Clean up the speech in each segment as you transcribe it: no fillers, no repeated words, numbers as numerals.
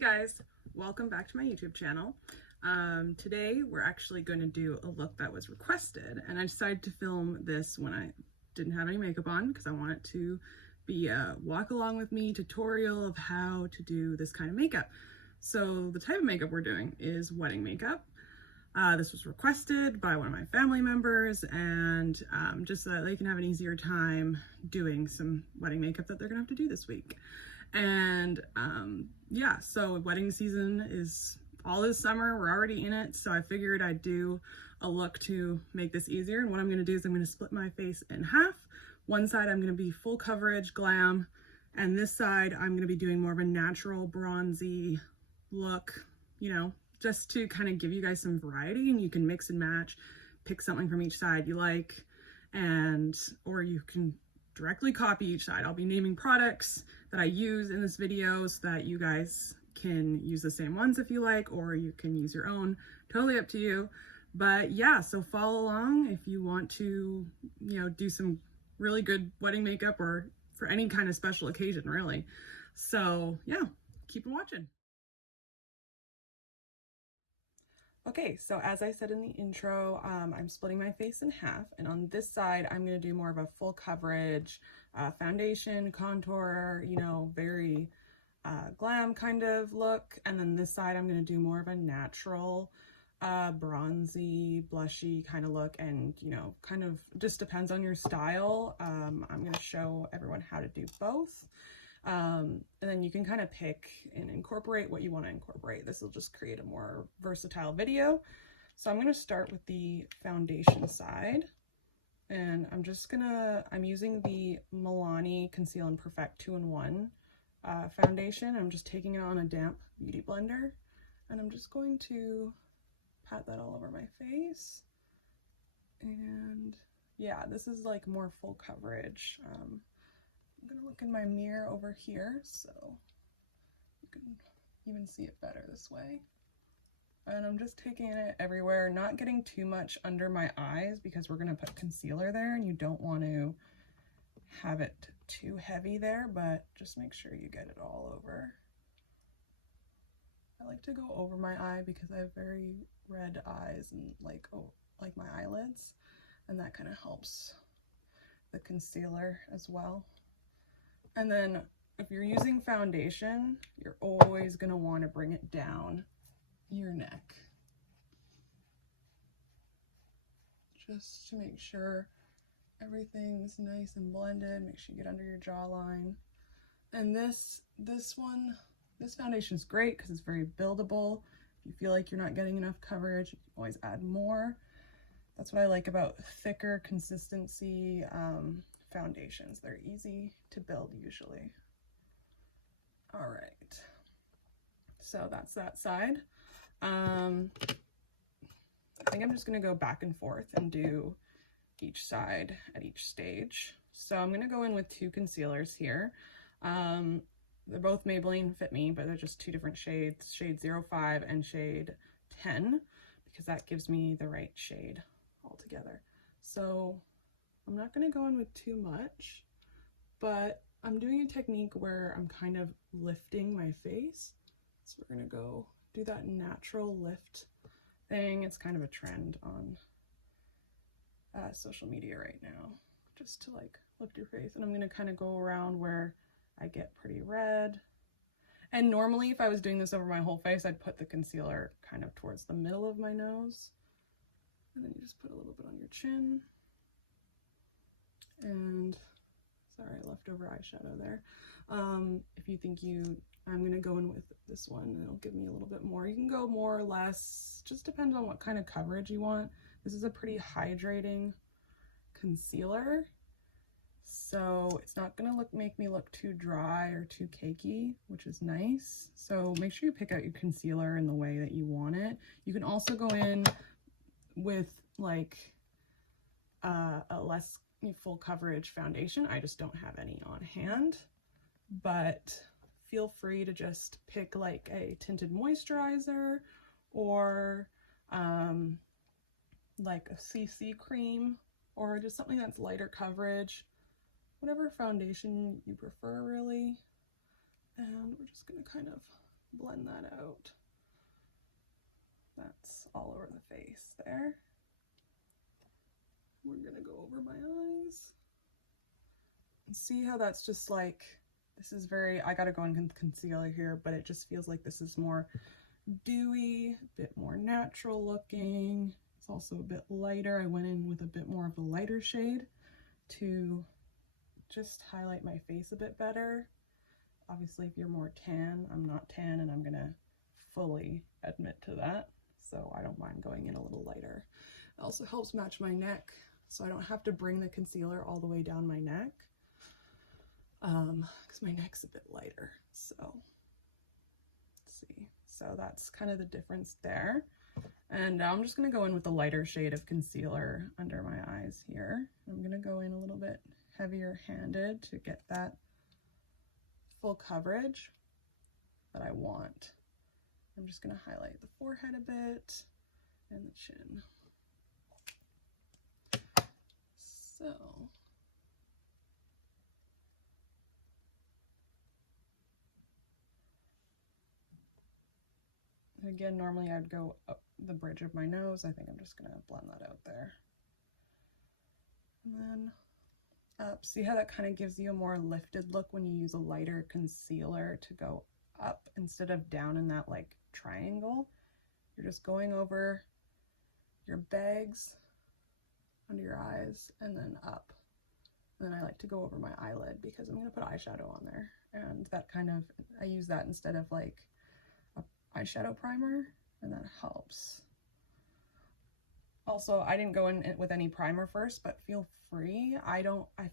Hey guys, welcome back to my YouTube channel. Today we're actually going to do a look that was requested, and I decided to film this when I didn't have any makeup on because I want it to be a walk along with me tutorial of how to do this kind of makeup. So the type of makeup we're doing is wedding makeup. This was requested by one of my family members, and just so that they can have an easier time doing some wedding makeup that they're gonna have to do this week. And yeah, so wedding season is all this summer. We're already in it, so I figured I'd do a look to make this easier. And what I'm gonna do is I'm gonna split my face in half. One side I'm gonna be full coverage glam, and this side I'm gonna be doing more of a natural bronzy look, you know, just to kind of give you guys some variety, and you can mix and match, pick something from each side you like, or you can directly copy each side. I'll be naming products that I use in this video so that you guys can use the same ones if you like, or you can use your own, totally up to you. But yeah, so follow along if you want to, you know, do some really good wedding makeup or for any kind of special occasion, really. So yeah, keep watching. Okay, so as I said in the intro, I'm splitting my face in half, and on this side, I'm gonna do more of a full coverage foundation, contour, you know, very glam kind of look. And then this side, I'm gonna do more of a natural, bronzy, blushy kind of look, and, you know, kind of just depends on your style. I'm gonna show everyone how to do both. And then you can kind of pick and incorporate what you want to incorporate. This will just create a more versatile video. So I'm going to start with the foundation side, and I'm using the Milani Conceal and Perfect 2-in-1 foundation. I'm just taking it on a damp beauty blender, and I'm just going to pat that all over my face. And yeah, this is like more full coverage. I'm gonna look in my mirror over here so you can even see it better this way. And I'm just taking it everywhere, not getting too much under my eyes because we're gonna put concealer there and you don't want to have it too heavy there, but just make sure you get it all over. I like to go over my eye because I have very red eyes and like my eyelids, and that kind of helps the concealer as well. And then if you're using foundation, you're always going to want to bring it down your neck, just to make sure everything's nice and blended. Make sure you get under your jawline. And this foundation is great because it's very buildable. If you feel like you're not getting enough coverage, you can always add more. That's what I like about thicker consistency foundations. They're easy to build usually. All right, so that's that side. I think I'm just gonna go back and forth and do each side at each stage. So I'm gonna go in with two concealers here. They're both Maybelline Fit Me, but they're just two different shades, shade 05 and shade 10, because that gives me the right shade altogether. So I'm not going to go in with too much, but I'm doing a technique where I'm kind of lifting my face. So we're going to go do that natural lift thing. It's kind of a trend on social media right now, just to like lift your face. And I'm going to kind of go around where I get pretty red. And normally if I was doing this over my whole face, I'd put the concealer kind of towards the middle of my nose. And then you just put a little bit on your chin. And sorry, leftover eyeshadow there. If you think I'm gonna go in with this one, and it'll give me a little bit more. You can go more or less, just depends on what kind of coverage you want. This is a pretty hydrating concealer, so it's not gonna make me look too dry or too cakey, which is nice. So make sure you pick out your concealer in the way that you want it. You can also go in with like a less full coverage foundation. I just don't have any on hand, but feel free to just pick like a tinted moisturizer or like a CC cream, or just something that's lighter coverage, whatever foundation you prefer really. And we're just gonna kind of blend that out. That's all over the face there. We're gonna go over my eyes. And see how that's just like, this is very, I gotta go in concealer here, but it just feels like this is more dewy, a bit more natural looking. It's also a bit lighter. I went in with a bit more of a lighter shade to just highlight my face a bit better. Obviously, if you're more tan, I'm not tan, and I'm gonna fully admit to that. So I don't mind going in a little lighter. It also helps match my neck, so I don't have to bring the concealer all the way down my neck, because my neck's a bit lighter. So let's see. So that's kind of the difference there. And now I'm just gonna go in with a lighter shade of concealer under my eyes here. I'm gonna go in a little bit heavier handed to get that full coverage that I want. I'm just going to highlight the forehead a bit and the chin. So again, normally I'd go up the bridge of my nose. I think I'm just going to blend that out there. And then up. See how that kind of gives you a more lifted look when you use a lighter concealer to go up instead of down in that like triangle. You're just going over your bags under your eyes and then up. And then I like to go over my eyelid because I'm going to put eyeshadow on there, and that kind of, I use that instead of like a eyeshadow primer, and that helps. Also, I didn't go in with any primer first, but feel free. I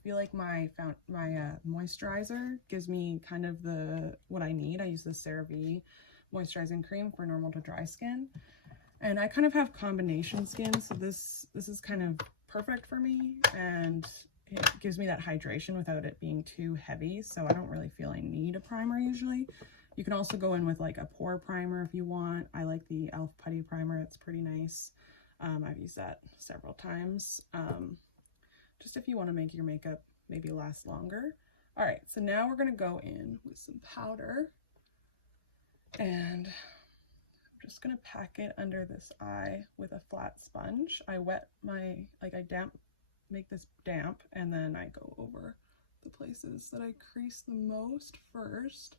feel like my moisturizer gives me kind of what I need. I use the CeraVe moisturizing cream for normal to dry skin, and I kind of have combination skin, so this is kind of perfect for me, and it gives me that hydration without it being too heavy, so I don't really feel I need a primer usually. You can also go in with like a pore primer if you want. I like the e.l.f. Putty Primer. It's pretty nice. I've used that several times. Just if you want to make your makeup maybe last longer. All right, so now we're going to go in with some powder, and I'm just going to pack it under this eye with a flat sponge. I wet my, make this damp, and then I go over the places that I crease the most first.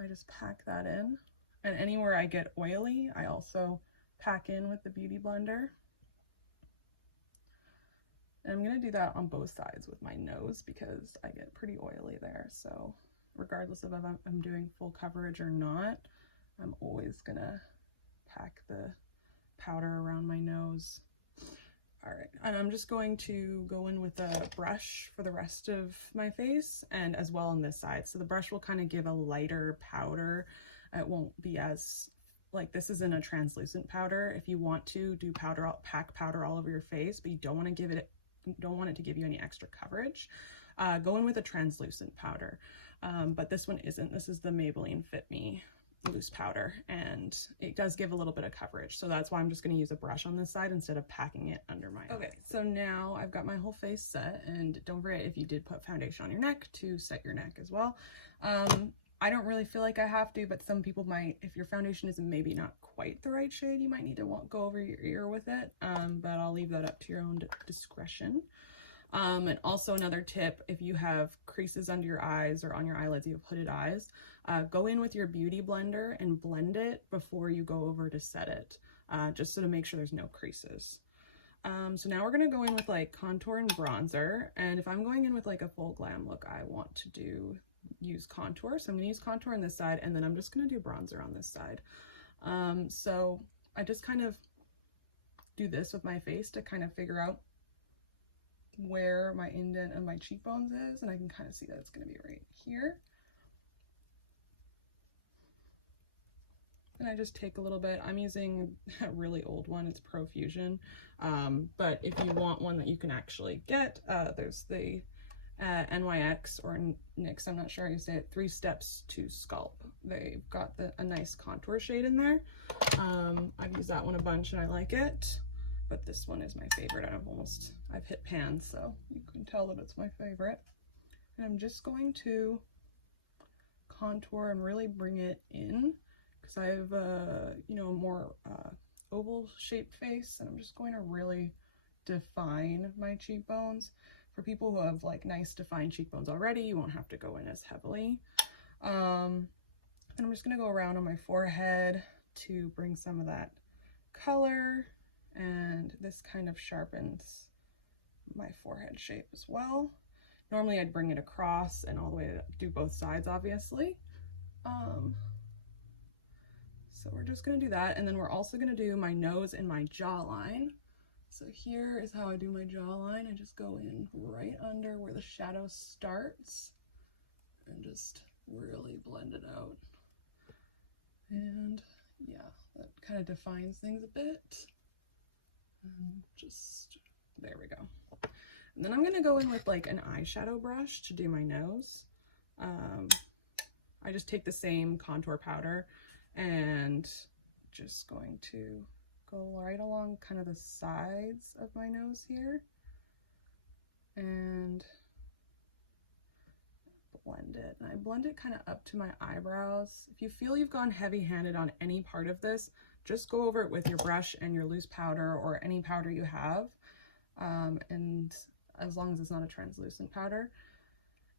I just pack that in, and anywhere I get oily, I also pack in with the Beauty Blender. And I'm going to do that on both sides with my nose because I get pretty oily there. So regardless of if I'm doing full coverage or not, I'm always going to pack the powder around my nose. All right, and I'm just going to go in with a brush for the rest of my face and as well on this side. So the brush will kind of give a lighter powder. It won't be as, like, this isn't a translucent powder. If you want to do powder, pack powder all over your face, but you don't want it to give you any extra coverage, go in with a translucent powder. But this one isn't. This is the Maybelline Fit Me loose powder, and it does give a little bit of coverage, so that's why I'm just going to use a brush on this side instead of packing it under my eye. So now I've got my whole face set, and don't forget, if you did put foundation on your neck, to set your neck as well. I don't really feel like I have to, but some people might. If your foundation is maybe not quite the right shade, you might need to go over your ear with it, but I'll leave that up to your own discretion. And also another tip, if you have creases under your eyes or on your eyelids, you have hooded eyes, go in with your Beauty Blender and blend it before you go over to set it, just so to make sure there's no creases. So now we're going to go in with like contour and bronzer, and if I'm going in with like a full glam look, I want to use contour. So I'm going to use contour on this side, and then I'm just going to do bronzer on this side. So I just kind of do this with my face to kind of figure out where my indent of my cheekbones is, and I can kind of see that it's going to be right here. And I just take a little bit. I'm using a really old one. It's Profusion. But if you want one that you can actually get, there's the NYX or NYX, I'm not sure how you say it, 3 Steps to Sculpt. They've got a nice contour shade in there. I've used that one a bunch and I like it, but this one is my favorite. I've hit pan, so you can tell that it's my favorite. And I'm just going to contour and really bring it in because I have a, you know, a more oval shaped face, and I'm just going to really define my cheekbones. For people who have like nice defined cheekbones already, you won't have to go in as heavily. And I'm just going to go around on my forehead to bring some of that color, and this kind of sharpens my forehead shape as well. Normally I'd bring it across and all the way to do both sides, obviously. So we're just going to do that, and then we're also going to do my nose and my jawline. So here is how I do my jawline. I just go in right under where the shadow starts and just really blend it out. And yeah, that kind of defines things a bit. And just, there we go. And then I'm going to go in with like an eyeshadow brush to do my nose. I just take the same contour powder and just going to go right along kind of the sides of my nose here and blend it. And I blend it kind of up to my eyebrows. If you feel you've gone heavy-handed on any part of this, just go over it with your brush and your loose powder or any powder you have, and as long as it's not a translucent powder,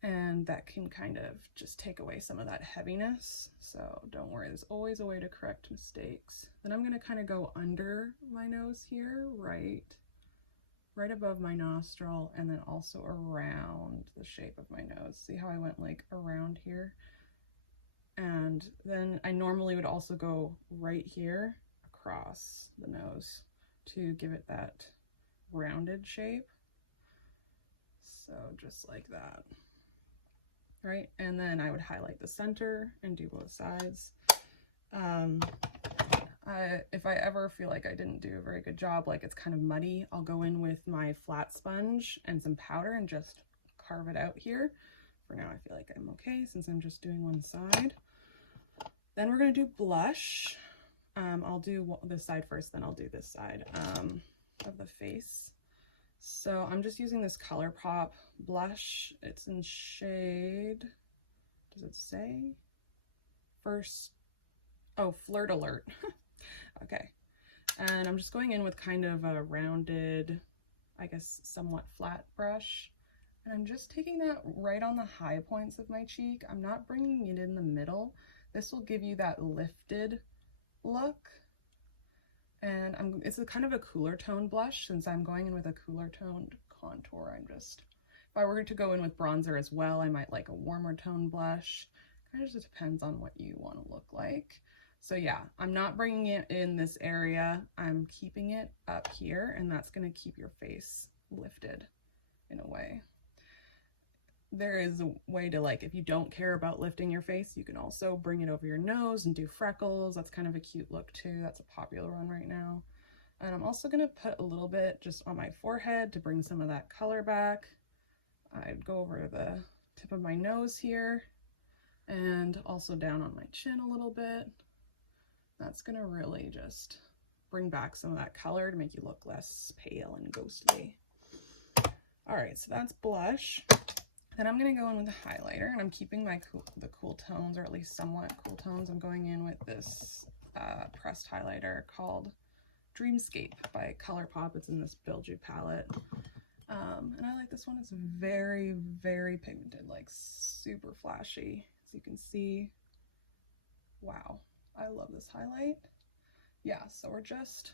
and that can kind of just take away some of that heaviness. So don't worry, there's always a way to correct mistakes. Then I'm going to kind of go under my nose here, right above my nostril, and then also around the shape of my nose. See how I went like around here? And then I normally would also go right here across the nose to give it that rounded shape. So just like that. Right, and then I would highlight the center and do both sides. If I ever feel like I didn't do a very good job, like it's kind of muddy, I'll go in with my flat sponge and some powder and just carve it out here. For now, I feel like I'm okay since I'm just doing one side. Then we're going to do blush. I'll do this side first, then I'll do this side of the face. So I'm just using this ColourPop blush. It's in shade, does it say? First, oh, Flirt Alert. Okay. And I'm just going in with kind of a rounded, I guess, somewhat flat brush. And I'm just taking that right on the high points of my cheek. I'm not bringing it in the middle. This will give you that lifted look. And it's a kind of a cooler tone blush, since I'm going in with a cooler toned contour. If I were to go in with bronzer as well, I might like a warmer tone blush. Kind of just depends on what you want to look like. So yeah, I'm not bringing it in this area. I'm keeping it up here, and that's going to keep your face lifted in a way. There is a way to, like, if you don't care about lifting your face, you can also bring it over your nose and do freckles. That's kind of a cute look too. That's a popular one right now. And I'm also going to put a little bit just on my forehead to bring some of that color back. I'd go over the tip of my nose here and also down on my chin a little bit. That's going to really just bring back some of that color to make you look less pale and ghostly. All right, so that's blush. Then I'm going to go in with a highlighter, and I'm keeping the cool tones, or at least somewhat cool tones. I'm going in with this pressed highlighter called Dreamscape by ColourPop. It's in this Bilju palette. And I like this one. It's very, very pigmented, like super flashy. As you can see, wow, I love this highlight. Yeah, so we're just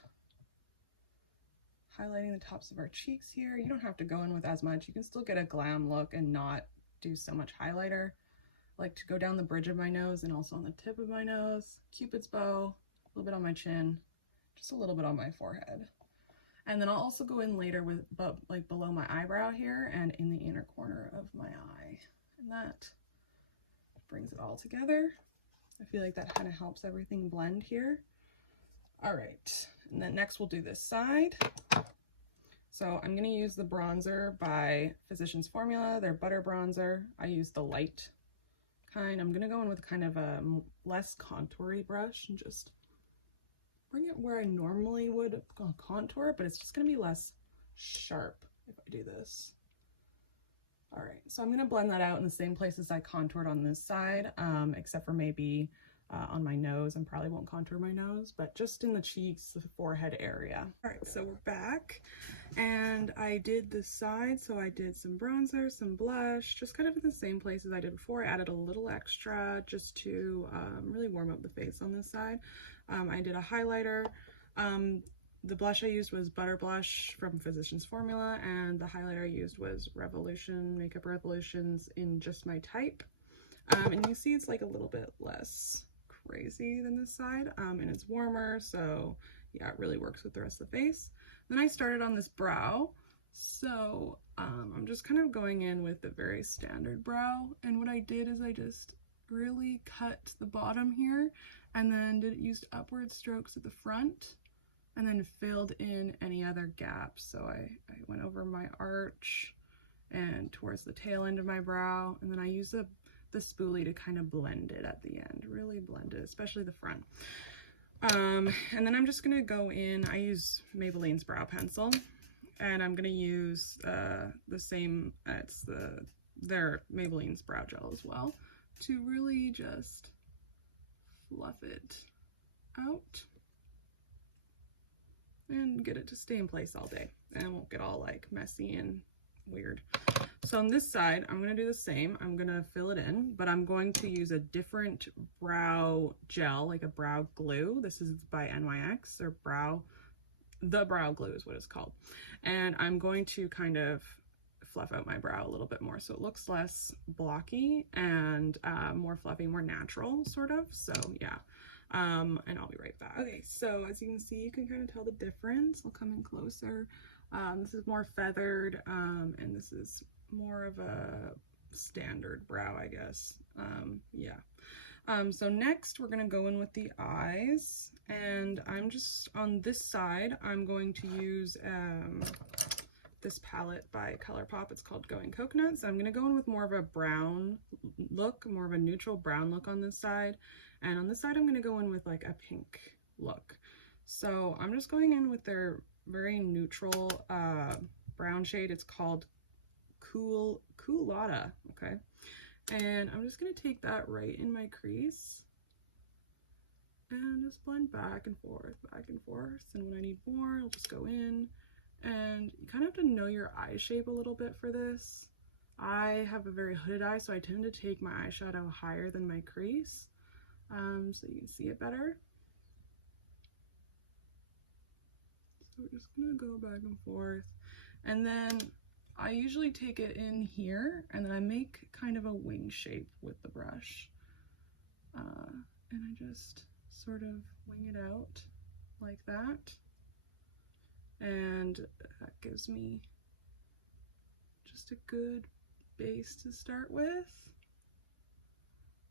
highlighting the tops of our cheeks here. You don't have to go in with as much. You can still get a glam look and not do so much highlighter. I like to go down the bridge of my nose and also on the tip of my nose, Cupid's bow, a little bit on my chin, just a little bit on my forehead. And then I'll also go in later with like below my eyebrow here and in the inner corner of my eye. And that brings it all together. I feel like that kind of helps everything blend here. All right, and then next we'll do this side. So I'm going to use the bronzer by Physicians Formula, their butter bronzer. I use the light kind. I'm going to go in with kind of a less contoury brush and just bring it where I normally would contour it, but it's just going to be less sharp if I do this. All right, so I'm going to blend that out in the same places I contoured on this side, except for maybe on my nose, and probably won't contour my nose, but just in the cheeks, the forehead area. All right, so we're back, and I did the side, so I did some bronzer, some blush, just kind of in the same places I did before. I added a little extra just to really warm up the face on this side. I did a highlighter. The blush I used was Butter Blush from Physicians Formula, and the highlighter I used was Revolution, Makeup Revolutions in Just My Type. And you see it's like a little bit less crazy than this side, and it's warmer, so yeah, it really works with the rest of the face. Then I started on this brow, so I'm just kind of going in with the very standard brow, and what I did is I just really cut the bottom here, and then used upward strokes at the front, and then filled in any other gaps. So I went over my arch and towards the tail end of my brow, and then I used the spoolie to kind of blend it at the end, really blend it, especially the front. And then I'm just gonna go in, I use Maybelline's brow pencil, and I'm gonna use the same, it's their Maybelline's brow gel as well, to really just fluff it out and get it to stay in place all day, and it won't get all like messy and weird. So on this side, I'm gonna do the same. I'm gonna fill it in, but I'm going to use a different brow gel, like a brow glue. This is by NYX, or the brow glue is what it's called. And I'm going to kind of fluff out my brow a little bit more so it looks less blocky and more fluffy, more natural, sort of. So yeah. And I'll be right back. Okay, so as you can see, you can kind of tell the difference. I'll come in closer. This is more feathered, and this is more of a standard brow, I guess. Yeah. So next we're gonna go in with the eyes, and I'm just on this side, I'm going to use this palette by ColourPop. It's called Going Coconut. So I'm gonna go in with more of a brown look, more of a neutral brown look on this side. And on this side, I'm gonna go in with like a pink look. So I'm just going in with their very neutral brown shade. It's called Culotta, okay? And I'm just gonna take that right in my crease and just blend back and forth, back and forth. And when I need more, I'll just go in. And you kind of have to know your eye shape a little bit for this. I have a very hooded eye, so I tend to take my eyeshadow higher than my crease, so you can see it better. So we're just gonna go back and forth. And then I usually take it in here, and then I make kind of a wing shape with the brush. And I just sort of wing it out like that. And that gives me just a good base to start with.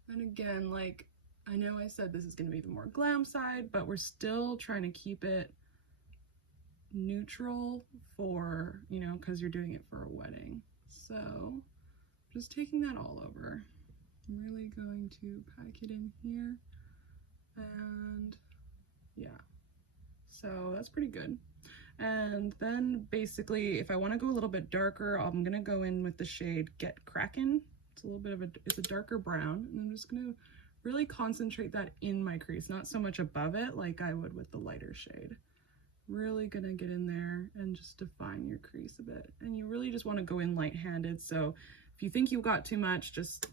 And again, like, I know I said this is going to be the more glam side, but we're still trying to keep it neutral for, you know, because you're doing it for a wedding. So just taking that all over. I'm really going to pack it in here. And yeah, so that's pretty good. And then basically, if I want to go a little bit darker, I'm gonna go in with the shade Get Crackin'. It's a little bit of it's a darker brown, and I'm just gonna really concentrate that in my crease, not so much above it like I would with the lighter shade. Really gonna get in there and just define your crease a bit. And you really just want to go in light-handed, so if you think you got too much, just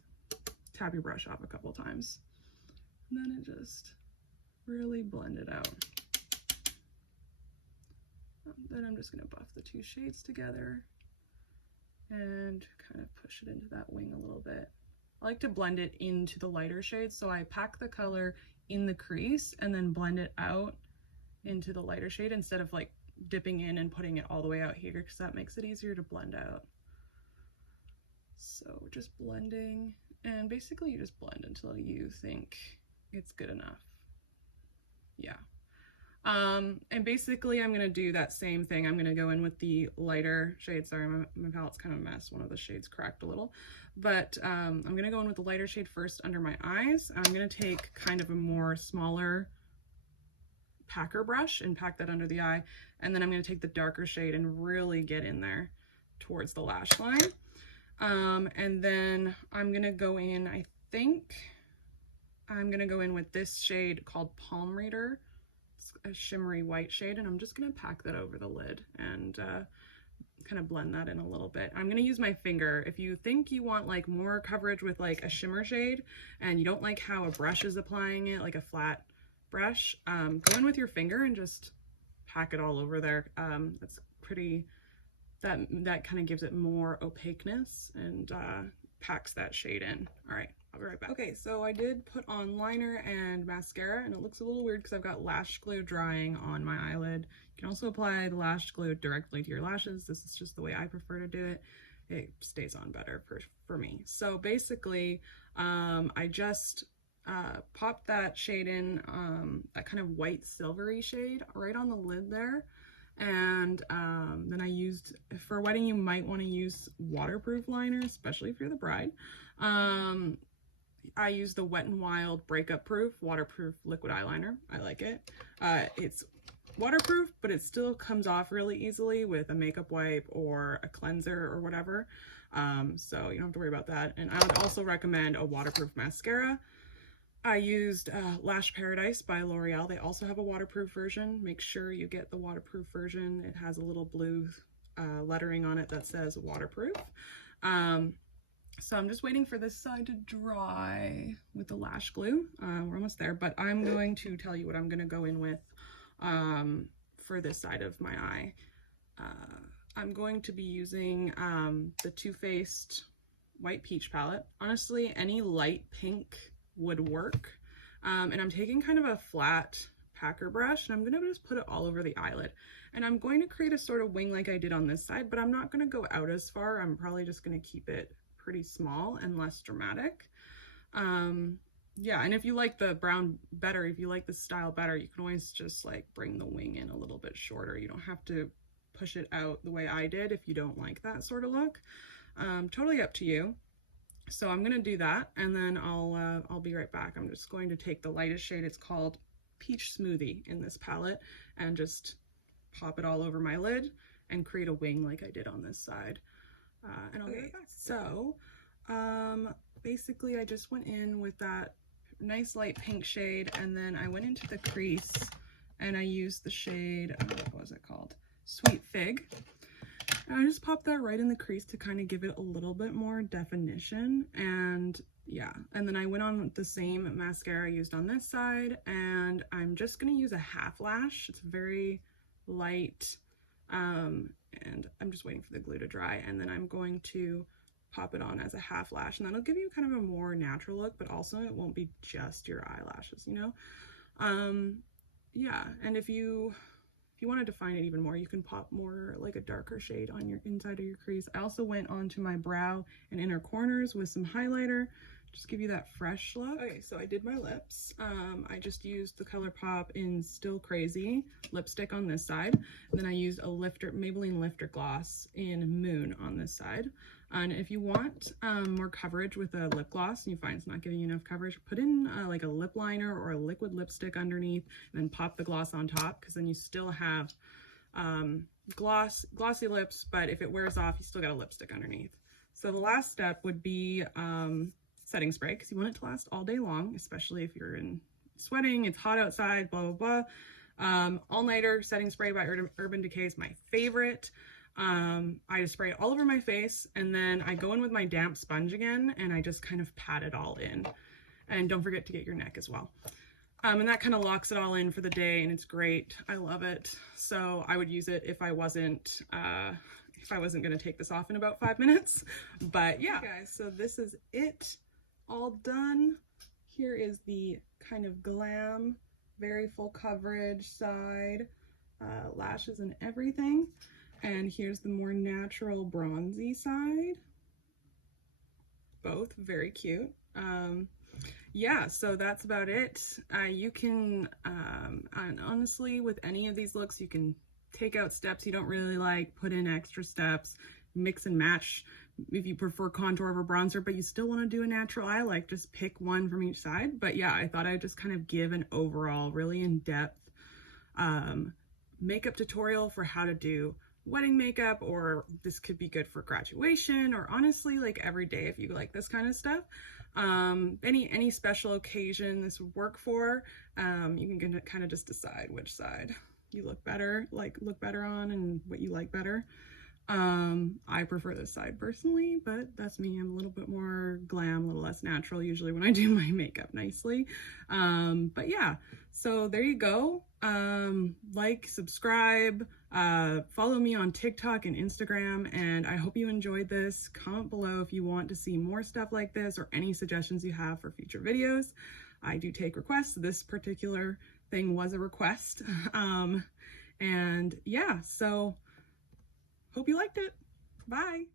tap your brush off a couple times. And then it just really blend it out. Then I'm just going to buff the two shades together and kind of push it into that wing a little bit. I like to blend it into the lighter shades, so I pack the color in the crease and then blend it out into the lighter shade instead of like dipping in and putting it all the way out here, because that makes it easier to blend out. So we're just blending, and basically you just blend until you think it's good enough. Yeah. And basically I'm gonna do that same thing. I'm gonna go in with the lighter shade. Sorry, my palette's kind of a mess. One of the shades cracked a little, but I'm gonna go in with the lighter shade first under my eyes. I'm gonna take kind of a more smaller packer brush and pack that under the eye, and then I'm gonna take the darker shade and really get in there towards the lash line. And then I'm gonna go in, I think I'm gonna go in with this shade called Palm Reader. It's a shimmery white shade, and I'm just gonna pack that over the lid and kind of blend that in a little bit. I'm gonna use my finger. If you think you want like more coverage with like a shimmer shade and you don't like how a brush is applying it, like a flat brush, go in with your finger and just pack it all over there. That's pretty, that kind of gives it more opaqueness and packs that shade in. All right, I'll be right back. Okay, so I did put on liner and mascara, and it looks a little weird because I've got lash glue drying on my eyelid. You can also apply the lash glue directly to your lashes. This is just the way I prefer to do it. It stays on better for me. So basically, I just popped that shade in, that kind of white silvery shade right on the lid there. And then I used, for a wedding, you might want to use waterproof liner, especially if you're the bride. I use the Wet n Wild Breakup Proof waterproof liquid eyeliner. I like it. It's waterproof, but it still comes off really easily with a makeup wipe or a cleanser or whatever. So you don't have to worry about that. And I would also recommend a waterproof mascara. I used Lash Paradise by L'Oreal. They also have a waterproof version. Make sure you get the waterproof version. It has a little blue lettering on it that says waterproof. So I'm just waiting for this side to dry with the lash glue. We're almost there, but I'm going to tell you what I'm going to go in with for this side of my eye. I'm going to be using the Too Faced White Peach palette. Honestly, any light pink would work. And I'm taking kind of a flat packer brush, and I'm gonna just put it all over the eyelid. And I'm going to create a sort of wing like I did on this side, but I'm not gonna go out as far. I'm probably just gonna keep it pretty small and less dramatic. Yeah, and if you like the brown better, if you like the style better, you can always just like bring the wing in a little bit shorter. You don't have to push it out the way I did if you don't like that sort of look. Totally up to you. So I'm gonna do that, and then I'll be right back. I'm just going to take the lightest shade. It's called Peach Smoothie in this palette, and just pop it all over my lid and create a wing like I did on this side. And I'll be right back. So basically I just went in with that nice light pink shade, and then I went into the crease and I used the shade, what was it called? Sweet Fig. And I just popped that right in the crease to kind of give it a little bit more definition. And yeah, and then I went on with the same mascara I used on this side, and I'm just going to use a half lash. It's very light, and I'm just waiting for the glue to dry, and then I'm going to pop it on as a half lash, and that'll give you kind of a more natural look, but also it won't be just your eyelashes, you know? Yeah, and if you want to define it even more, you can pop more like a darker shade on your inside of your crease. I also went onto my brow and inner corners with some highlighter, just give you that fresh look. Okay, so I did my lips. I just used the ColourPop in Still Crazy lipstick on this side, and then I used a Maybelline Lifter Gloss in Moon on this side. And if you want more coverage with a lip gloss and you find it's not giving you enough coverage, put in like a lip liner or a liquid lipstick underneath, and then pop the gloss on top, because then you still have glossy lips, but if it wears off, you still got a lipstick underneath. So the last step would be setting spray, because you want it to last all day long, especially if you're sweating, it's hot outside, blah, blah, blah. All-Nighter setting spray by Urban Decay is my favorite. I just spray it all over my face, and then I go in with my damp sponge again, and I just kind of pat it all in. And don't forget to get your neck as well. And that kind of locks it all in for the day, and it's great. I love it. So I would use it if I wasn't gonna take this off in about 5 minutes. But yeah, okay, guys, so this is it all done. Here is the kind of glam, very full coverage side, lashes and everything. And here's the more natural bronzy side. Both very cute. Yeah, so that's about it. You can, and honestly, with any of these looks, you can take out steps you don't really like, put in extra steps, mix and match if you prefer contour over bronzer, but you still want to do a natural eye, like just pick one from each side. But yeah, I thought I'd just kind of give an overall really in-depth makeup tutorial for how to do wedding makeup, or this could be good for graduation, or honestly like every day if you like this kind of stuff. Any special occasion this would work for. You can kind of just decide which side you look better on and what you like better. I prefer this side personally, but that's me. I'm a little bit more glam, a little less natural usually when I do my makeup nicely. But yeah, so there you go. Like, subscribe, follow me on TikTok and Instagram, and I hope you enjoyed this. Comment below if you want to see more stuff like this or any suggestions you have for future videos. I do take requests. This particular thing was a request. And yeah, so hope you liked it. Bye.